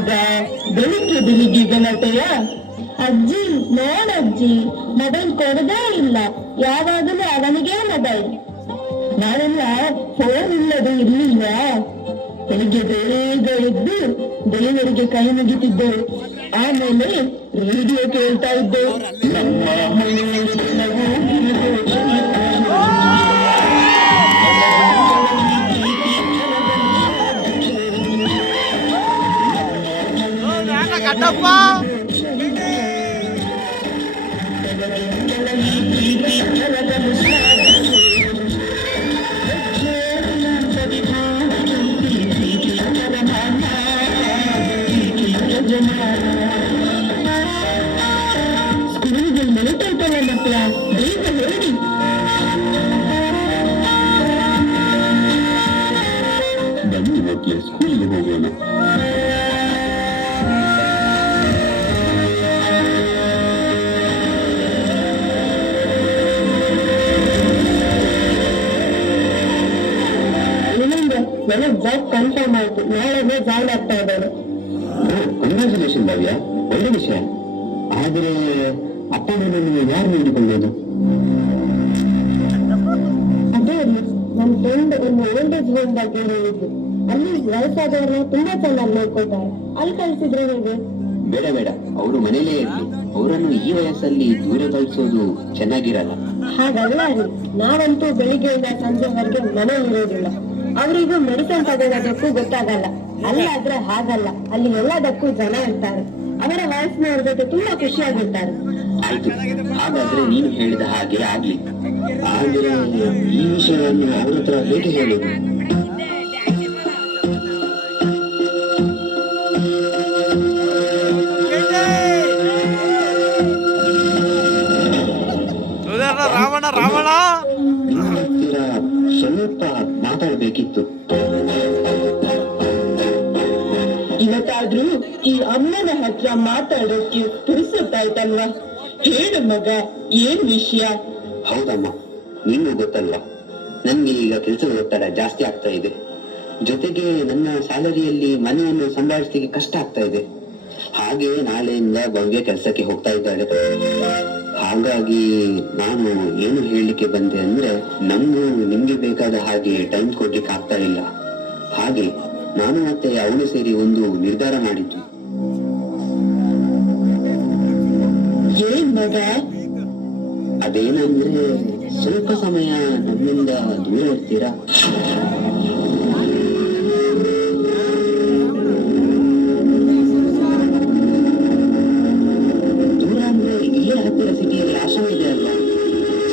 ಮಗ, ಬೆಳಿಗ್ಗೆ ಗಲಾಟೆಯ? ಅಜ್ಜಿ ನೋಡಜ್ಜಿ, ಮೊಬೈಲ್ ಕೊಡದೇ ಇಲ್ಲ, ಯಾವಾಗಲೂ ಅವನಿಗೆ ಮೊಬೈಲ್. ನಾಳೆಲ್ಲ ಫೋನ್ ಇಲ್ಲದೆ ಇರ್ಲಿಲ್ವಾ? ಬೆಳಿಗ್ಗೆ ಬೇಗ ಎದ್ದು ದೇವರಿಗೆ ಕೈ ಮುಗಿತಿದ್ದೆ, ಆಮೇಲೆ ರೇಡಿಯೋ ಕೇಳ್ತಾ ಇದ್ದೆ. ನಮ್ಮ ಕಟ್ಟಪ್ಪ ಸ್ಕೂಲಿಗೆ ಮನೆತೈತಲ್ಲ ಮಕ್ಕಳ, ಬೇಗ ಹೇಳಿ. ಬನ್ನಿ ಮಕ್ಕಳೇ, ಸ್ಕೂಲಿಗೆ ಹೋಗೋಣ. ನನಗೆ ಜಾಬ್ ಕನ್ಫರ್ಮ್ ಆಯ್ತು, ನಾಳೆ ಜಾಯ್ನ್ ಆಗ್ತಾ ಇದ್ದಾನೆ. ಕಂಗ್ರಾಚುಲೇಷನ್ ಭವ್ಯ, ಒಳ್ಳೆ ವಿಷಯ. ಆದರೆ ಅಪ್ಪ ನನ್ನನ್ನು ಯಾರು ನೋಡಿಕೊಳ್ಳೋದು? ಅದೇ ನನ್ನ ಫ್ರೆಂಡ್ ಒಂದು ಓಲ್ಡ್ ಏಜ್ ಹೋಮ್ ಬಗ್ಗೆ ಹೇಳಿದ್ರು. ಅಲ್ಲಿ ವಯಸ್ಸಾದವ್ರನ್ನ ತುಂಬಾ ಚೆನ್ನಾಗಿ ನೋಡ್ಕೊಳ್ತಾರೆ. ಅಲ್ಲಿ ಕಳ್ಸಿದ್ರೆ ಹೇಗೆ? ಬೇಡ ಬೇಡ, ಅವರು ಮನೇಲೇ ಇರ್ಲಿ. ಅವರನ್ನು ಈ ವಯಸ್ಸಲ್ಲಿ ದೂರ ಕಳಿಸೋದು ಚೆನ್ನಾಗಿರಲ್ಲ. ಹಾಗಲ್ಲ ರೀ, ನಾವಂತೂ ಬೆಳಿಗ್ಗೆಯಿಂದ ಸಂಜೆವರೆಗೆ ಮನೆ ಇರೋದಿಲ್ಲ. ಅವರಿಗೂ ಮೆಡಿಸಿನ್ ತಗೊಳ್ಳೋದಕ್ಕೂ ಗೊತ್ತಾಗಲ್ಲ. ಅಲ್ಲಾದ್ರೆ ಹಾಗಲ್ಲ, ಅಲ್ಲಿ ಎಲ್ಲದಕ್ಕೂ ಜನ ಇರ್ತಾರೆ. ಅವರ ವಯಸ್ಸಿನವ್ರ ಜೊತೆ ತುಂಬಾ ಖುಷಿಯಾಗಿರ್ತಾರೆ. ಆಯ್ತು, ಹಾಗಾದ್ರೆ ನೀನು ಹೇಳಿದ ಹಾಗೆ ಆಗ್ಲಿ. ಆದರೆ ಈ ವಿಷಯವನ್ನು ಅವ್ರ ಹತ್ರ ಹೇಗೆ ಹೇಳುದು? ರಾವಣ ರಾವಣ ಸ್ವಲ್ಪ ಮಾತಾಡ್ಬೇಕಿತ್ತು. ಇವತ್ತಾದ್ರೂ ಈ ಅಮ್ಮನ ಹತ್ರ ಮಾತಾಡೋಕೆ ಪುರುಸೊತ್ತಾಯ್ತಲ್ವಾ? ಹೇಳು ಮಗ, ಏನ್ ವಿಷಯ? ಹೌದಮ್ಮ, ನಿನ್ಗೂ ಗೊತ್ತಲ್ವಾ, ನನ್ಗೆ ಈಗ ಕೆಲಸದ ಒತ್ತಡ ಜಾಸ್ತಿ ಆಗ್ತಾ ಇದೆ. ಜೊತೆಗೆ ನನ್ನ ಸ್ಯಾಲರಿಯಲ್ಲಿ ಮನೆಯನ್ನು ಸಂಭಾಳಿಸ್ಲಿಕ್ಕೆ ಕಷ್ಟ ಆಗ್ತಾ ಇದೆ. ಹಾಗೆ ನಾಳೆಯಿಂದ ಭವ್ಯ ಕೆಲಸಕ್ಕೆ ಹೋಗ್ತಾ ಇದ್ದಾಳೆ. ಹಾಗಾಗಿ ನಾನು ಏನು ಹೇಳಲಿಕ್ಕೆ ಬಂದೆ ಅಂದ್ರೆ, ನಮ್ಗೂ ನಿಮ್ಗೆ ಬೇಕಾದ ಹಾಗೆ ಟೈಮ್ ಕೊಡ್ಲಿಕ್ಕೆ ಆಗ್ತಾ ಇಲ್ಲ. ಹಾಗೆ ನಾನು ಮತ್ತೆ ಅವಳು ಸೇರಿ ಒಂದು ನಿರ್ಧಾರ ಮಾಡಿದ್ವಿ. ಏನ್ ಮಗ? ಅದೇನಂದ್ರೆ, ಸ್ವಲ್ಪ ಸಮಯ ನಮ್ಮಿಂದ ದೂರ ಇರ್ತೀರಾ? ದೂರ ಅಂದ್ರೆ ಇಲ್ಲೇ ಹತ್ತಿರ ಸಿಟಿಯಲ್ಲಿ ಆಶ್ರಮ ಇದೆ ಅಲ್ವಾ?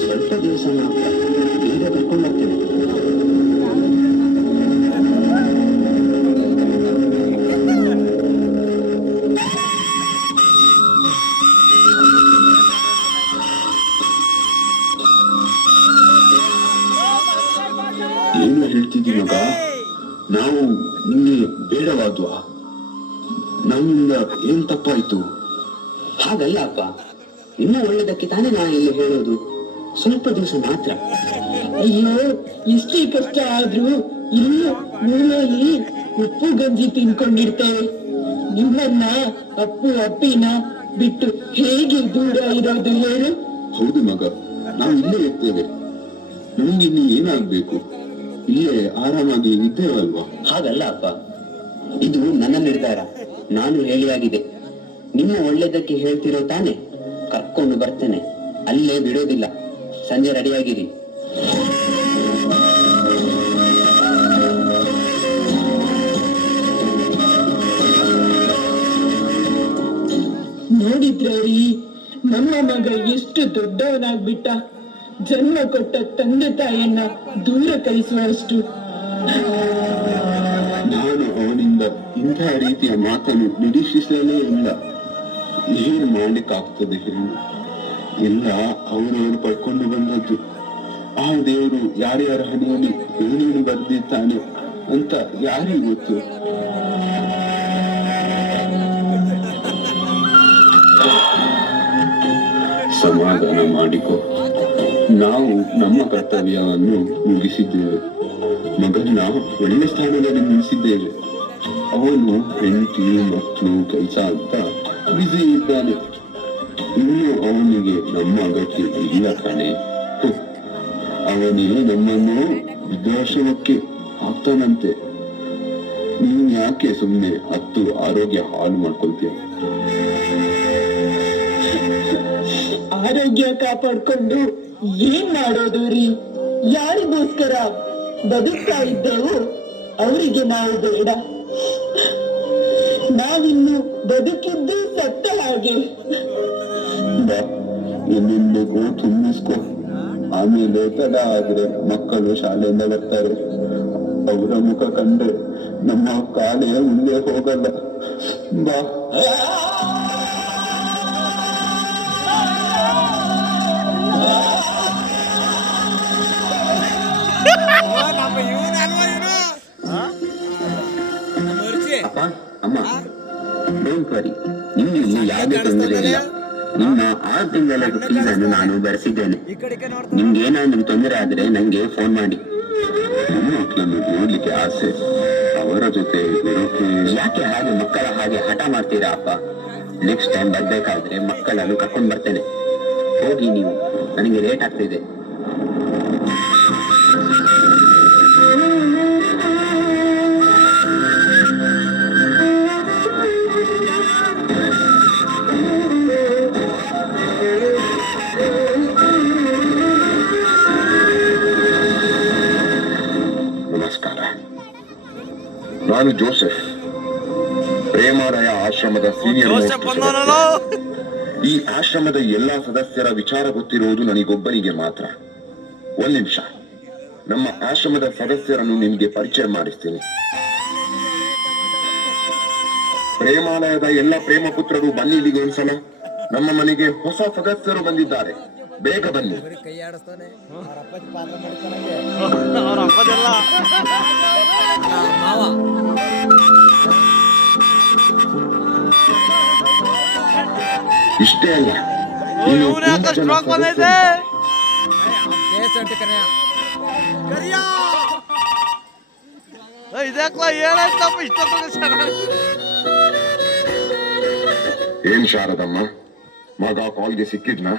ಸ್ವಲ್ಪ ದಿವಸ ಮಾತ್ರ, ಈಗ ಕರ್ಕೊಂಡು ಬರ್ತೇನೆ. ಏನು ಹೇಳ್ತಿದ್ದಿ ಮಗ? ನಾವು ನಿಂಗೆ ಬೇಡವಾದ್ವಾ? ನಮ್ಮಿಂದ ಏನ್ ತಪ್ಪಾಯ್ತು? ಹಾಗಲ್ಲ ಅಪ್ಪ, ನಿಮ್ಮ ಒಳ್ಳೆದಕ್ಕೆ ತಾನೇ ನಾನು ಇಲ್ಲಿ ಹೇಳೋದು. ಸ್ವಲ್ಪ ದಿವಸ ಮಾತ್ರ. ಅಯ್ಯೋ, ಎಷ್ಟೇ ಕಷ್ಟ ಆದ್ರೂ ಇನ್ನು ಮೂಲೆಯಲ್ಲಿ ಉಪ್ಪು ಗಂಜಿ ತಿನ್ಕೊಂಡಿರ್ತೇವೆ. ನಿಮ್ಮನ್ನ ಅಪ್ಪಿನ ಬಿಟ್ಟು ಹೇಗೆ ದೂರ ಇರೋದು ಹೇಳು? ಹೌದು ಮಗ, ನಾವು ಇಲ್ಲೇ ಇರ್ತೇವೆ. ನಮ್ಗೆ ಇನ್ನು ಏನಾಗ್ಬೇಕು? ಇಲ್ಲೇ ಆರಾಮಾಗಿ ಇದ್ದೇವಲ್ವಾ? ಹಾಗಲ್ಲ ಅಪ್ಪ, ಇದು ನನ್ನ ನಿರ್ಧಾರ. ನಾನು ಹೇಳಿಯಾಗಿದೆ. ನಿಮ್ಮ ಒಳ್ಳೆದಕ್ಕೆ ಹೇಳ್ತಿರೋ ತಾನೆ. ಕರ್ಕೊಂಡು ಬರ್ತೇನೆ, ಅಲ್ಲೇ ಬಿಡೋದಿಲ್ಲ. ಸಂಜೆ ರೆಡಿಯಾಗಿರಿ. ನೋಡಿದ್ರಿ, ನಮ್ಮ ಮಗ ಎಷ್ಟು ದೊಡ್ಡವನಾಗ್ಬಿಟ್ಟ. ಜನ್ಮ ಕೊಟ್ಟ ತಂದೆ ತಾಯಿಯನ್ನ ದೂರ ಕಳಿಸುವಷ್ಟು. ನಾನು ಅವನಿಂದ ಇಂತಹ ರೀತಿಯ ಮಾತನ್ನು ನಿರೀಕ್ಷಿಸಲೇ ಇಲ್ಲ. ಏನು ಮಾಡ್ಲಿಕ್ಕಾಗ್ತದೆ ಹೇಳಿ? ಎಲ್ಲ ಅವರವರು ಪಡ್ಕೊಂಡು ಬಂದದ್ದು. ಆ ದೇವರು ಯಾರ್ಯಾರ ಹಣೆಯಲ್ಲಿ ಏನೇನು ಬರ್ದಿದ್ದಾನೆ ಅಂತ ಯಾರಿಗೂ ಗೊತ್ತು. ಸಮಾಧಾನ ಮಾಡಿಕೊ. ನಾವು ನಮ್ಮ ಕರ್ತವ್ಯವನ್ನು ಮುಗಿಸಿದ್ದೇವೆ. ಮಗನ್ನ ಒಳ್ಳೆ ಸ್ಥಾನದಲ್ಲಿ ನಿಲ್ಲಿಸಿದ್ದೇವೆ. ಅವನು ಹೆಂಡತಿ ಮಕ್ಕಳು ಕೆಲಸ ಅಂತ ಬ್ಯುಸಿ ಇದ್ದಾನೆ. ಇನ್ನು ಅವನಿಗೆ ನಮ್ಮ ಅಗತ್ಯ ಇಲ್ಲ ತಾನೆ. ಅವನೇ ನಮ್ಮನ್ನು ವೃದ್ಧಾಶ್ರಮಕ್ಕೆ ಹಾಕ್ತಾನಂತೆ. ನೀನ್ ಯಾಕೆ ಸುಮ್ನೆ ಹತ್ತು ಆರೋಗ್ಯ ಹಾಳು ಮಾಡ್ಕೊಳ್ತೀಯ? ಆರೋಗ್ಯ ಕಾಪಾಡ್ಕೊಂಡು ಏನ್ ಮಾಡೋದು ರೀ? ಯಾರಿಗೋಸ್ಕರ ಬದುಕ್ತಾ ಇದ್ದೆವು ಅವರಿಗೆ ನಾವು ಬೇಡ. ನಾವಿನ್ನು ಬದುಕಿದ್ದು ಸತ್ತ ಹಾಗೆ. ಬಾ, ಏನೇನ್ ಬೇಕೋ ತುಂಬಿಸ್ಕೊ. ಆಮೇಲೆ ತಡ ಆದ್ರೆ ಮಕ್ಕಳು ಶಾಲೆಯಿಂದ ಬರ್ತಾರೆ. ಅವರ ಮುಖ ಕಂಡ್ರೆ ನಮ್ಮ ಕಾಲೇ ಮುಂದೆ ಹೋಗಲ್ಲ. ಬಾ. ನಮ್ಮ ಇವನು ಅಲ್ವಾ ಇವನು ಅಪ್ಪ ಅಮ್ಮ, ಡೋಂಟ್ ವರಿ, ನಿಮ್ಗೆ ಇಲ್ಲಿ ಯಾವುದೇ ತೊಂದರೆ ಇಲ್ಲ. ನಿಮ್ಮ 6 ತಿಂಗಳ ಫೀಸನ್ನು ನಾನು ಭರಿಸಿದ್ದೇನೆ. ನಿಮ್ಗೆ ಏನಾದ್ರೂ ತೊಂದರೆ ಆದ್ರೆ ನಂಗೆ ಫೋನ್ ಮಾಡಿ. ನಮ್ಮ ಮಕ್ಕಳನ್ನು ನೋಡ್ಲಿಕ್ಕೆ ಆಸೆ, ಅವರ ಜೊತೆ ಇರೋಕೆ. ಯಾಕೆ ಹಾಗೆ ಮಕ್ಕಳ ಹಾಗೆ ಹಠ ಮಾಡ್ತೀರಾ ಅಪ್ಪ? ನೆಕ್ಸ್ಟ್ ಟೈಮ್ ಬರ್ಬೇಕಾದ್ರೆ ಮಕ್ಕಳನ್ನು ಕರ್ಕೊಂಡು ಬರ್ತೇನೆ. ಹೋಗಿ ನೀವು, ನನಗೆ ಲೇಟ್ ಆಗ್ತಿದೆ. ನಮಸ್ಕಾರ, ನಾನು ಜೋಸೆಫ್, ಪ್ರೇಮಾಲಯ ಆಶ್ರಮದ ಸೀನಿಯರ್ ಮೋಸ್ಟ್ ಜೋಸೆಫ್ ಬಂದವನಲ್ಲ. ಈ ಆಶ್ರಮದ ಎಲ್ಲಾ ಸದಸ್ಯರ ವಿಚಾರ ಗೊತ್ತಿರುವುದು ನನಗೊಬ್ಬನಿಗೆ ಮಾತ್ರ. ಒಂದ್ ನಿಮಿಷ, ನಮ್ಮ ಆಶ್ರಮದ ಸದಸ್ಯರನ್ನು ನಿಮಗೆ ಪರಿಚಯ ಮಾಡಿಸ್ತೀನಿ. ಪ್ರೇಮಾಲಯದ ಎಲ್ಲ ಪ್ರೇಮ ಪುತ್ರರು ಬನ್ನಿ ಇಲ್ಲಿಗೆ ಒಂದ್ಸಲ. ನಮ್ಮ ಮನೆಗೆ ಹೊಸ ಸದಸ್ಯರು ಬಂದಿದ್ದಾರೆ, ಬೇಗ ಬನ್ನಿ. ಅವ್ರ ಅಪ್ಪದೆಲ್ಲ ಇಷ್ಟೇ ಅಲ್ಲ, ಇವನು ಯಾಕೆ ಸ್ಟ್ರಾಂಗ್ ಬಂದೈತೆ? ಇದಕ್ಲ ಏನಾಯ್ತಪ್ಪ ಇಷ್ಟೊತ್ತು ಚೆನ್ನಾಗಿ? ಏನ್ ಶಾರದಮ್ಮ, ಮಗ ಕಾಲ್ಗೆ ಸಿಕ್ಕಿದ್ನಾ?